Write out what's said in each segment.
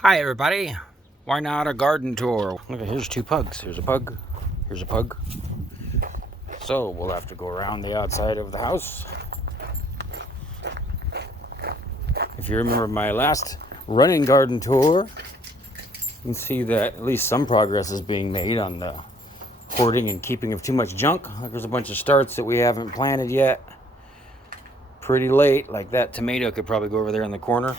Hi everybody, why not a garden tour? Look, here's two pugs. Here's a pug, here's a pug. So we'll have to go around the outside of the house. If you remember my last running garden tour, you can see that at least some progress is being made on the hoarding and keeping of too much junk. Like there's a bunch of starts that we haven't planted yet. Pretty late, like that tomato could probably go over there in the corner.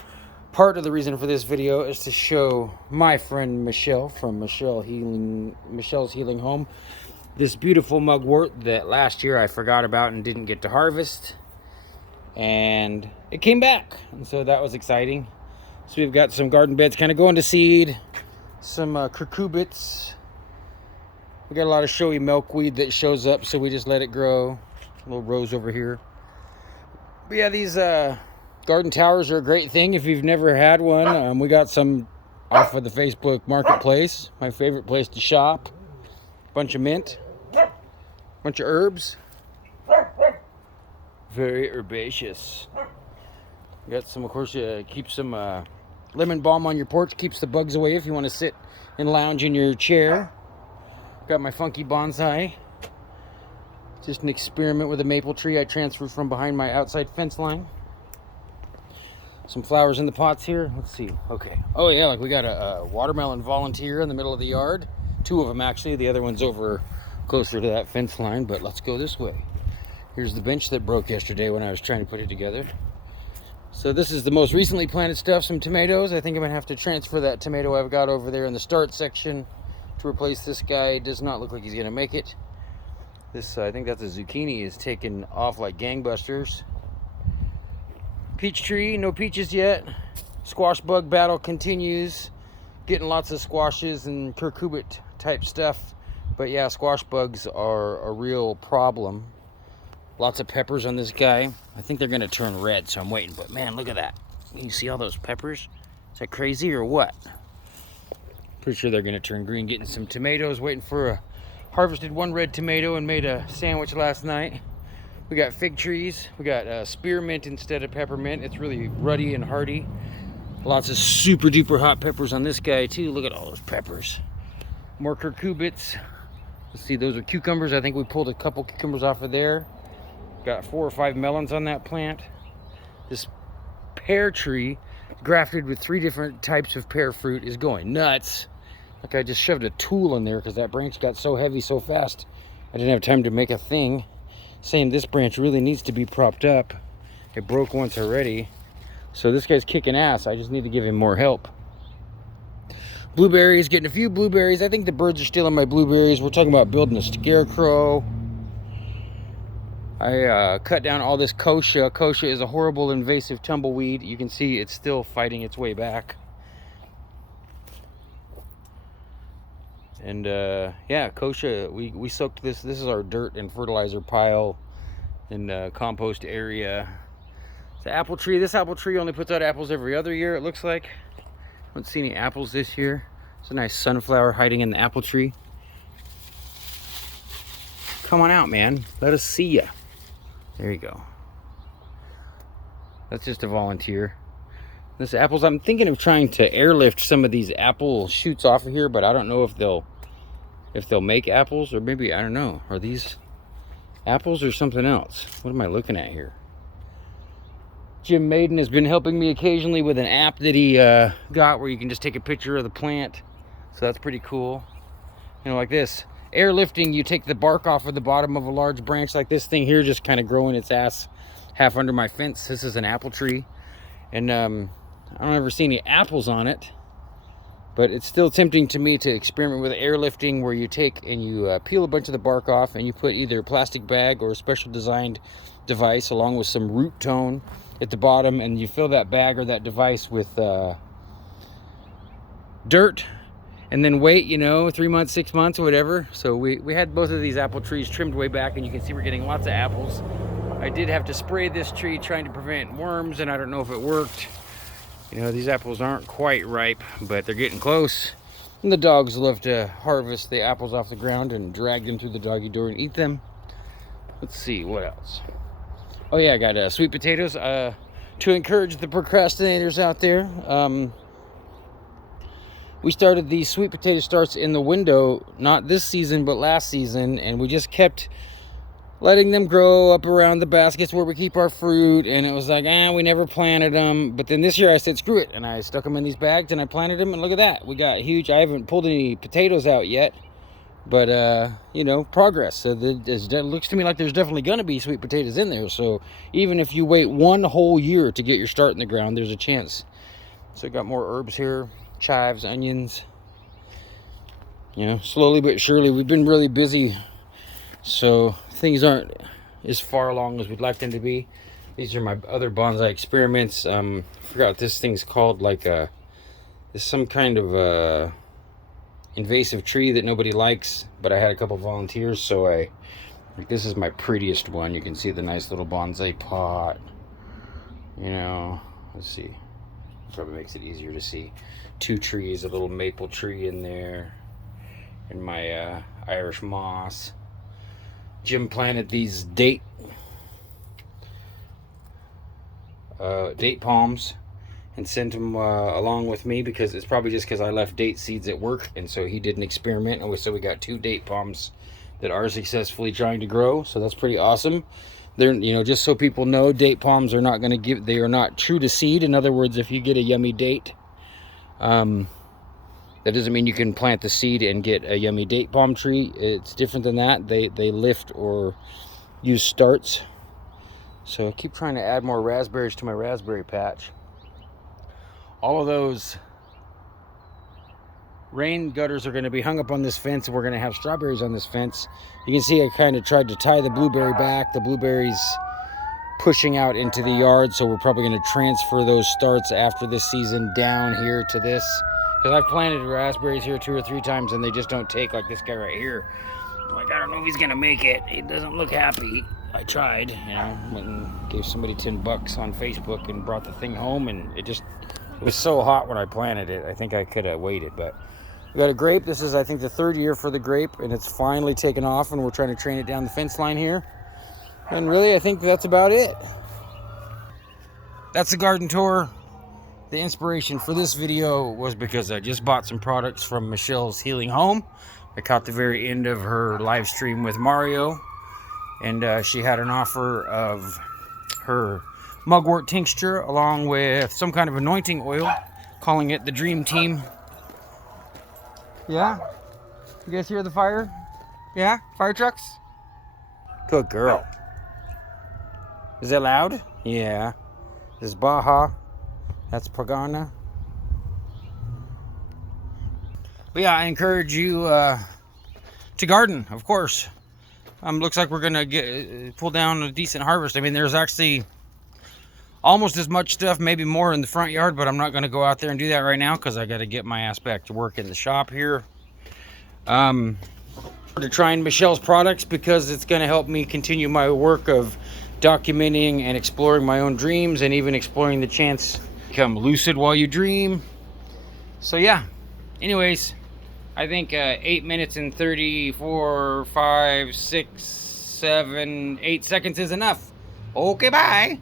Part of the reason for this video is to show my friend Michelle from Michelle's Healing Home this beautiful mugwort that last year I forgot about and didn't get to harvest, and it came back, and so that was exciting. So we've got some garden beds kind of going to seed, some cucurbits. We got a lot of showy milkweed that shows up, so we just let it grow. A little rose over here. But yeah, these garden towers are a great thing if you've never had one. We got some off of the Facebook Marketplace, my favorite place to shop. Bunch of mint, bunch of herbs. Very herbaceous. Got some, of course, keep some lemon balm on your porch, keeps the bugs away if you want to sit and lounge in your chair. Got my funky bonsai. Just an experiment with a maple tree I transferred from behind my outside fence line. Some flowers in the pots here. Let's see. Okay. Oh yeah, like we got a watermelon volunteer in the middle of the yard. Two of them actually. The other one's over closer to that fence line, but let's go this way. Here's the bench that broke yesterday when I was trying to put it together. So this is the most recently planted stuff, some tomatoes. I think I'm gonna have to transfer that tomato I've got over there in the start section to replace this guy. It does not look like he's gonna make it. This, I think that's a zucchini, is taking off like gangbusters. Peach tree, no peaches yet. Squash bug battle continues. Getting lots of squashes and cucurbit type stuff. But yeah, squash bugs are a real problem. Lots of peppers on this guy. I think they're gonna turn red, so I'm waiting. But man, look at that. You see all those peppers? Is that crazy or what? Pretty sure they're gonna turn green. Getting some tomatoes, waiting for a harvested one red tomato and made a sandwich last night. We got fig trees. We got spearmint instead of peppermint. It's really ruddy and hardy. Lots of super duper hot peppers on this guy too. Look at all those peppers. More cucurbits. Let's see, those are cucumbers. I think we pulled a couple cucumbers off of there. Got 4 or 5 melons on that plant. This pear tree, grafted with 3 different types of pear fruit, is going nuts. Like I just shoved a tool in there because that branch got so heavy so fast I didn't have time to make a thing. Saying this branch really needs to be propped up. It broke once already. So this guy's kicking ass. I just need to give him more help. Blueberries, getting a few blueberries. I think the birds are stealing my blueberries. We're talking about building a scarecrow. I cut down all this kochia. Kochia is a horrible invasive tumbleweed. You can see it's still fighting its way back. And yeah, kochia, we soaked this. This is our dirt and fertilizer pile and compost area. The apple tree. This apple tree only puts out apples every other year, it looks like. I don't see any apples this year. It's a nice sunflower hiding in the apple tree. Come on out, man. Let us see ya. There you go. That's just a volunteer. This apples, I'm thinking of trying to airlift some of these apple shoots off of here, but I don't know if they'll make apples, or maybe, I don't know. Are these apples or something else? What am I looking at here? Jim Maiden has been helping me occasionally with an app that he got where you can just take a picture of the plant. So that's pretty cool. You know, like this. Airlifting, you take the bark off of the bottom of a large branch, like this thing here just kind of growing its ass half under my fence. This is an apple tree. And I don't ever see any apples on it. But it's still tempting to me to experiment with airlifting, where you take and you peel a bunch of the bark off and you put either a plastic bag or a special designed device along with some root tone at the bottom, and you fill that bag or that device with dirt, and then wait, you know, 3 months, 6 months, or whatever. So we had both of these apple trees trimmed way back, and you can see we're getting lots of apples. I did have to spray this tree trying to prevent worms, and I don't know if it worked. You know, these apples aren't quite ripe, but they're getting close. And the dogs love to harvest the apples off the ground and drag them through the doggy door and eat them. Let's see, what else? Oh yeah, I got sweet potatoes to encourage the procrastinators out there. we started these sweet potato starts in the window, not this season, but last season. And we just kept letting them grow up around the baskets where we keep our fruit. And it was like, we never planted them. But then this year I said, screw it. And I stuck them in these bags and I planted them. And look at that. We got huge. I haven't pulled any potatoes out yet. But, you know, progress. So it looks to me like there's definitely going to be sweet potatoes in there. So even if you wait one whole year to get your start in the ground, there's a chance. So got more herbs here, chives, onions. You know, slowly but surely. We've been really busy, so things aren't as far along as we'd like them to be. These are my other bonsai experiments. I forgot what this thing's called. Like it's some kind of invasive tree that nobody likes, but I had a couple volunteers, so like, this is my prettiest one. You can see the nice little bonsai pot. You know, let's see. Probably makes it easier to see. 2 trees, a little maple tree in there, and my Irish moss. Jim planted these date palms and sent them along with me, because it's probably just because I left date seeds at work, and so he did an experiment, and so we got 2 date palms that are successfully trying to grow. So that's pretty awesome. They're, you know, just so people know, date palms are not going to they are not true to seed. In other words, if you get a yummy date, that doesn't mean you can plant the seed and get a yummy date palm tree. It's different than that. They lift or use starts. So I keep trying to add more raspberries to my raspberry patch. All of those rain gutters are going to be hung up on this fence, and we're going to have strawberries on this fence. You can see I kind of tried to tie the blueberry back. The blueberries pushing out into the yard, so we're probably going to transfer those starts after this season down here to this, because I've planted raspberries here 2 or 3 times and they just don't take, like this guy right here. Like, I don't know if he's going to make it. He doesn't look happy. I tried, you know, went and gave somebody $10 on Facebook and brought the thing home, and it was so hot when I planted it. I think I could have waited. But we got a grape. This is, I think, the 3rd year for the grape, and it's finally taken off, and we're trying to train it down the fence line here. And really, I think that's about it. That's the garden tour. The inspiration for this video was because I just bought some products from Michelle's Healing Home. I caught the very end of her live stream with Mario, and she had an offer of her mugwort tincture along with some kind of anointing oil, calling it the Dream Team. Yeah? You guys hear the fire? Yeah? Fire trucks? Good girl. Is it loud? Yeah. This is Baja. That's Pagana. But yeah, I encourage you to garden, of course. Looks like we're gonna pull down a decent harvest. I mean, there's actually almost as much stuff, maybe more, in the front yard, but I'm not gonna go out there and do that right now because I got to get my ass back to work in the shop here. To trying Michelle's products because it's gonna help me continue my work of documenting and exploring my own dreams, and even exploring the chance to become lucid while you dream. So yeah, anyways, I think 8 minutes and 34, 5, 6, 7, 8 seconds is enough. Okay, bye.